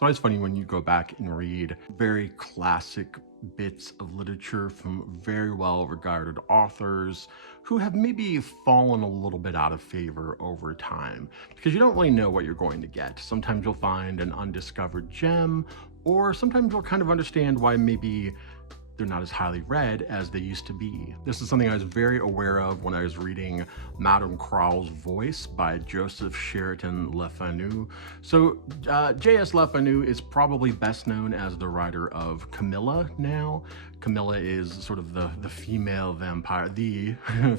It's always funny when you go back and read very classic bits of literature from very well regarded authors who have maybe fallen a little bit out of favor over time because you don't really know what you're going to get. Sometimes you'll find an undiscovered gem, or sometimes you'll kind of understand why maybe they're not as highly read as they used to be. This is something I was very aware of when I was reading Madame Crowls' Voice by Joseph Sheridan Le Fanu. So J.S. Le Fanu is probably best known as the writer of Carmilla now. Carmilla is sort of the female vampire, the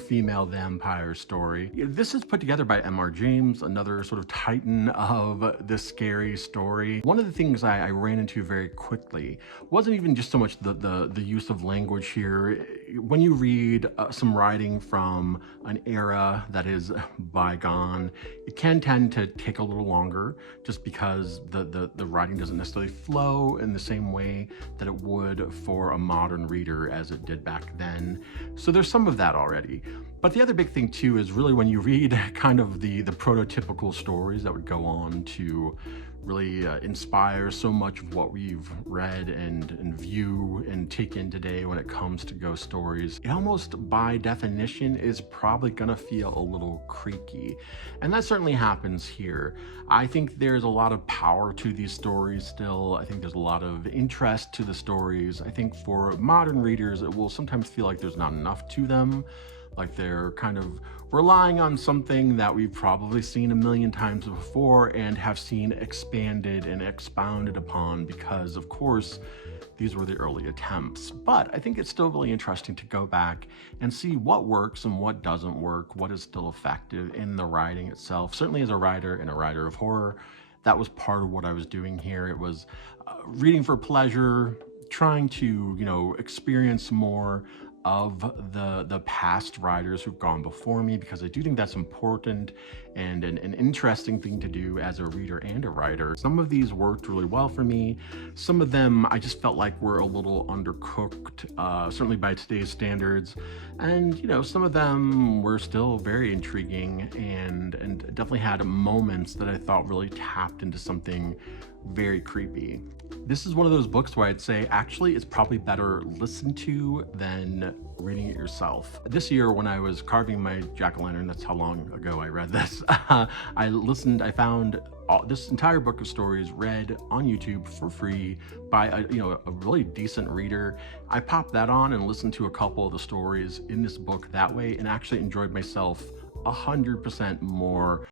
female vampire story. This is put together by M.R. James, another sort of titan of the scary story. One of the things I ran into very quickly wasn't even just so much the use of language here. When you read some writing from an era that is bygone, it can tend to take a little longer just because the writing doesn't necessarily flow in the same way that it would for a modern reader as it did back then. So there's some of that already. But the other big thing too is really when you read kind of the prototypical stories that would go on to really inspire so much of what we've read and view and take in today when it comes to ghost stories, it almost by definition is probably gonna feel a little creaky. And that certainly happens here. I think there's a lot of power to these stories still. I think there's a lot of interest to the stories. I think for modern readers, it will sometimes feel like there's not enough to them. Like they're kind of relying on something that we've probably seen a million times before and have seen expanded and expounded upon because, of course, these were the early attempts. But I think it's still really interesting to go back and see what works and what doesn't work, what is still effective in the writing itself. Certainly as a writer and a writer of horror, that was part of what I was doing here. It was reading for pleasure, trying to, experience more of the past writers who've gone before me, because I do think that's important and an interesting thing to do as a reader and a writer. Some of these worked really well for me. Some of them I just felt like were a little undercooked, certainly by today's standards. And some of them were still very intriguing and definitely had moments that I thought really tapped into something very creepy. This is one of those books where I'd say actually it's probably better listened to than reading it yourself. This year when I was carving my jack-o'-lantern, that's how long ago I read this, I found this entire book of stories read on YouTube for free by a really decent reader. I popped that on and listened to a couple of the stories in this book that way and actually enjoyed myself 100% more